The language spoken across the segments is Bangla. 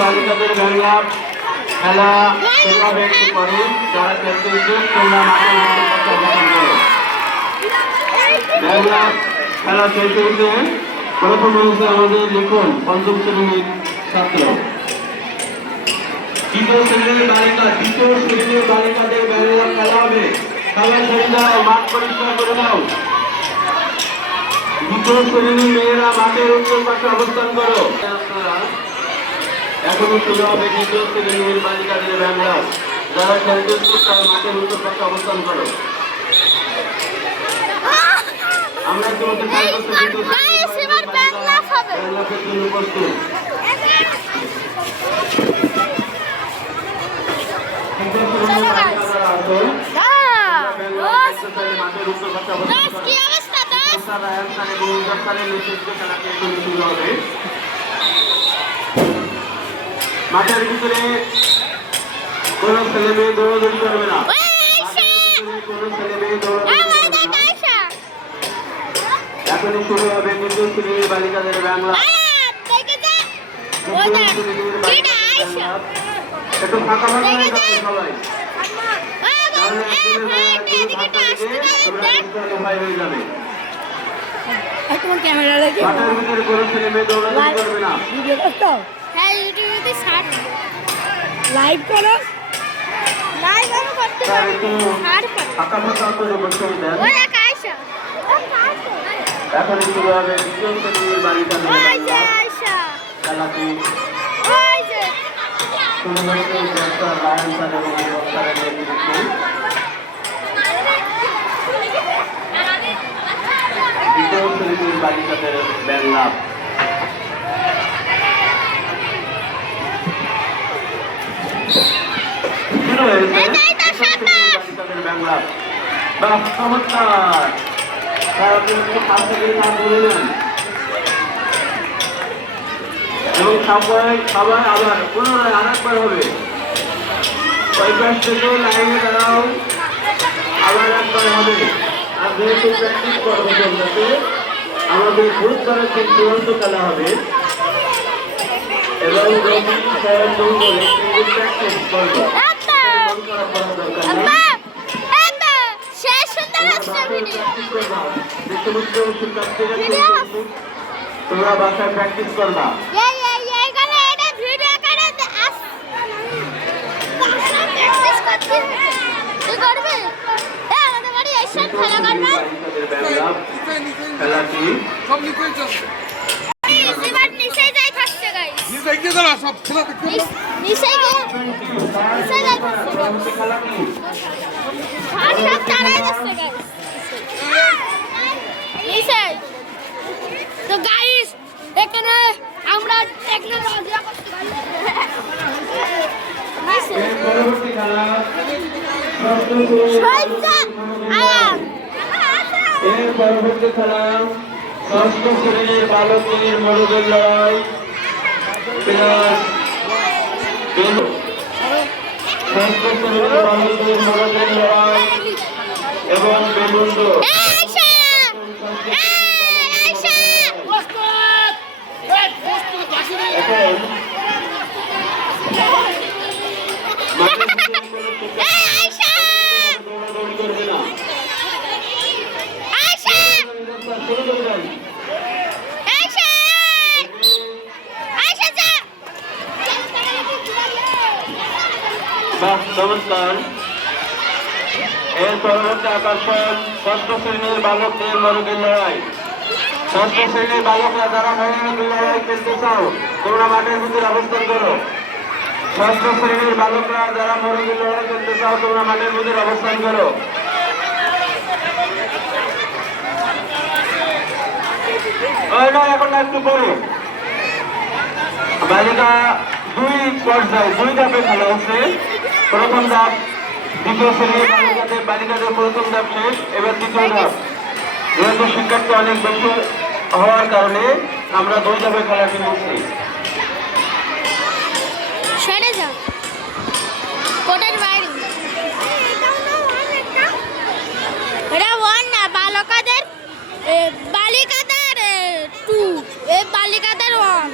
বালিকাদের খেলা খেলাবে একটু পরে যারা খেলতে ইচ্ছুক তোমরা খেলা চলতে হতে প্রথম হয়েছে আমাদের লিখন পঞ্চম শ্রেণীর ছাত্র দ্বিতীয় শ্রেণীর বালিকাদের বেলা খেলা হবে। সবাই ছেড়ে দাও, মাঠ পরিষ্কার করে দাও। দ্বিতীয় শ্রেণীর মেয়েরা মাঠের উত্তর পাশে অবস্থান করো। এখনো শুরু হবে দ্বিতীয় শ্রেণীর বালিকাদের ব্যাংলা। যারা খেলতে ইচ্ছুক তারা মাঠের উত্তর পাশে অবস্থান করো। আমরা তোমাকে প্রস্তুত। মাঠের ভিতরে কোন ছেলে মেয়ে দৌড়াদৌড়ি করবে না। এখনই শুরু হবে দ্বিতীয় শ্রেণীর বালিকাদের বাংলা। একটু ফাঁকা ফাঁকা হয়ে যাবে সবাই, ভয় হয়ে যাবে। মাঠের ভিতরে কোন ছেলে মেয়ে দৌড়াদৌড়ি করবে না। লাইভ করো, লাইভ করতে পারো। ফাঁকা ফাঁকা করে বসে দেন। এখন শুরু হবে দ্বিতীয় শ্রেণীর বালিকাদের খেলাটি। শুরু হয়েছে ডক্টর রায়ন স্যার এবং ডক্টরের নেতৃত্বে। দ্বিতীয় শ্রেণীর বালিকাদের বাংলা শুরু হয়েছে বালিকাদের বাংলা। বাহ, চমৎকার। এবং সবাই আবার পুনরায় আরেকবার হবে। ওই পাশ থেকে লাইনে দাঁড়াও, আবার একবার হবে। আর যেহেতু প্র্যাকটিস করবো তোমরাতে, আমাদের ভোট করার যে চূড়ান্ত খেলা হবে এবং প্র্যাকটিস করবো। তোমরা বাসায় প্র্যাকটিস করবা। তো গাইস, এখানে আমরা টেকনোলজি এর পরবর্তী খেলা ষষ্ঠ শ্রেণীর বালকের মনোযোগ লড়াই। ষষ্ঠ শ্রেণীর বালকের মনোযোগ লড়াই এবং বেলুন দৌড়। চমৎকার। এর পরবর্তী আকর্ষণ ষষ্ঠ শ্রেণীর বালকদের মনোযোগ লড়াই। ষষ্ঠ শ্রেণীর বালকরা যারা মনোযোগ লড়াই খেলতে চাও তোমরা মাঠের ভিতরে অবস্থান করো। ষষ্ঠ শ্রেণীর বালকরা যারা মনোযোগ লড়াই খেলতে চাও তোমরা মাঠের ভিতরে অবস্থান করো। এখন একটু পরে বালিকা দুই পর্যায়ে দুই ধাপে খেলা হচ্ছে। প্রথম ধাপ দ্বিতীয় শ্রেণীর বালিকাদের প্রথম ধাপ শেষ, এবার দ্বিতীয় ধাপ। যেহেতু শিক্ষার্থী অনেক বেশি হওয়ার কারণে আমরা দুই ধাপে খেলাটি নিচ্ছি। বালিকাদের 2, বালিকাদের 1।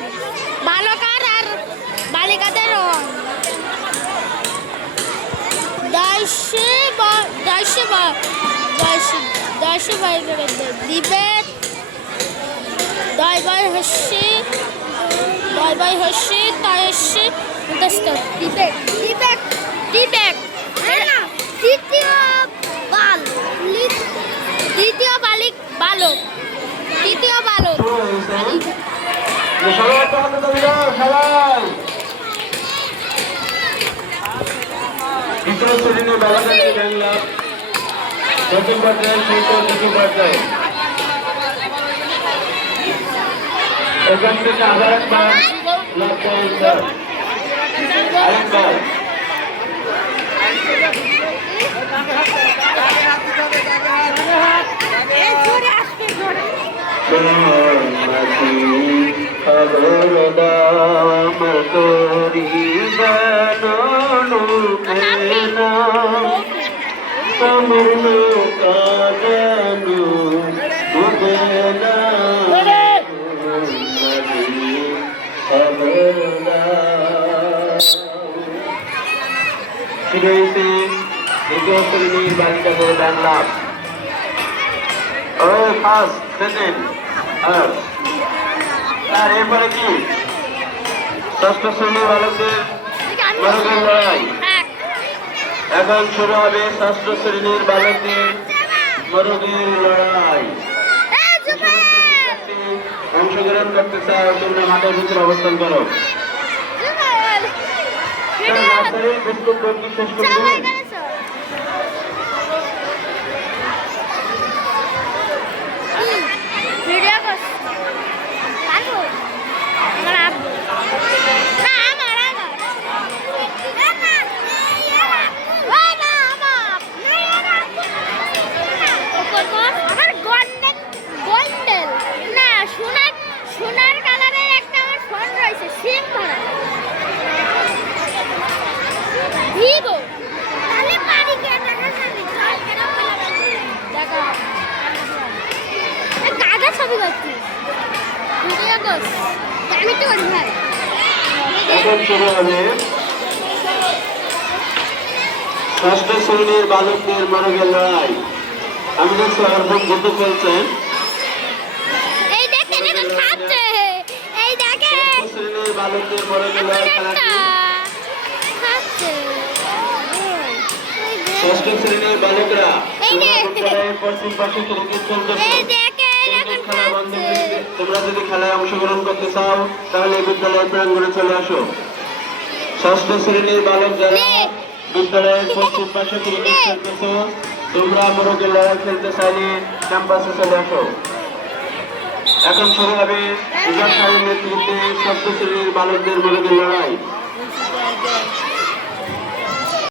হাসি বাই করে ডিবেট দয় হাসি তাই হাসি ডিবেট ডিবেট ডিবেট তৃতীয় বাল তৃতীয় বালিক বালক তৃতীয় বালক সবাই একটা হাতে তালি দাও, সবাই। দ্বিতীয় শ্রেণীর বালকের বাংলা প্রথম পর্যায়ে দ্বিতীয় পর্যায়ে এখান থেকে আবার একবার আরেকবার খবর দাম তোরি জানো না কমর কাজানো বুঝলা খবর শুরু হয়েছে দ্বিতীয় শ্রেণীর বালিকাদের বাংলা ফার্স্ট সেকেন্ড আর এরপরে কি ষষ্ঠ শ্রেণীর বালকদের বালকের লড়াই এখন শুরু হবে ষষ্ঠ শ্রেণীর বালকদের মরগের লড়াই অংশগ্রহণ করতে চাও তোমরা মাঠের ভিতরে অবস্থান করো বিস্কুট বন্দি শেষ করে দেবেন সোনার কালারের একটা আমার ফোন রয়েছে সিম ভরা ভিভো তাহলে পারি কে টাকা কাগজ ছবি করছি ভিডিও কর আমি তো করি ভাই এখন শুরু হবে ষষ্ঠ শ্রেণীর বালকদের মরগের লড়াই আমি দেখছি আমার বোন যত চলছেন এই দেখেন এখন খাচ্ছে এই দেখেন ষষ্ঠ শ্রেণীর বালকদের মরগের লড়াই খেলাটি খাচ্ছে ষষ্ঠ শ্রেণীর বালকরা এই নে। পশ্চিম পাশে ক্রিকেট চলতেছে এই দেখেন এখন খেলা বন্ধ খাচ্ছে করে দিতে- তোমরা যদি খেলায় অংশগ্রহণ করতে চাও তাহলে এই বিদ্যালয়ের প্রাঙ্গণে চলে আসো ষষ্ঠ শ্রেণীর বালক যারা নে। বিদ্যালয়ের পশ্চিম পাশে ক্রিকেট খেলতেছো তোমরা মোরগের লড়াই খেলতে চাইলে ক্যাম্পাসে চলে আসো এখন শুরু হবে বিজয় সাহেবের নেতৃত্বে ষষ্ঠ শ্রেণীর বালকদের মোরগের লড়াই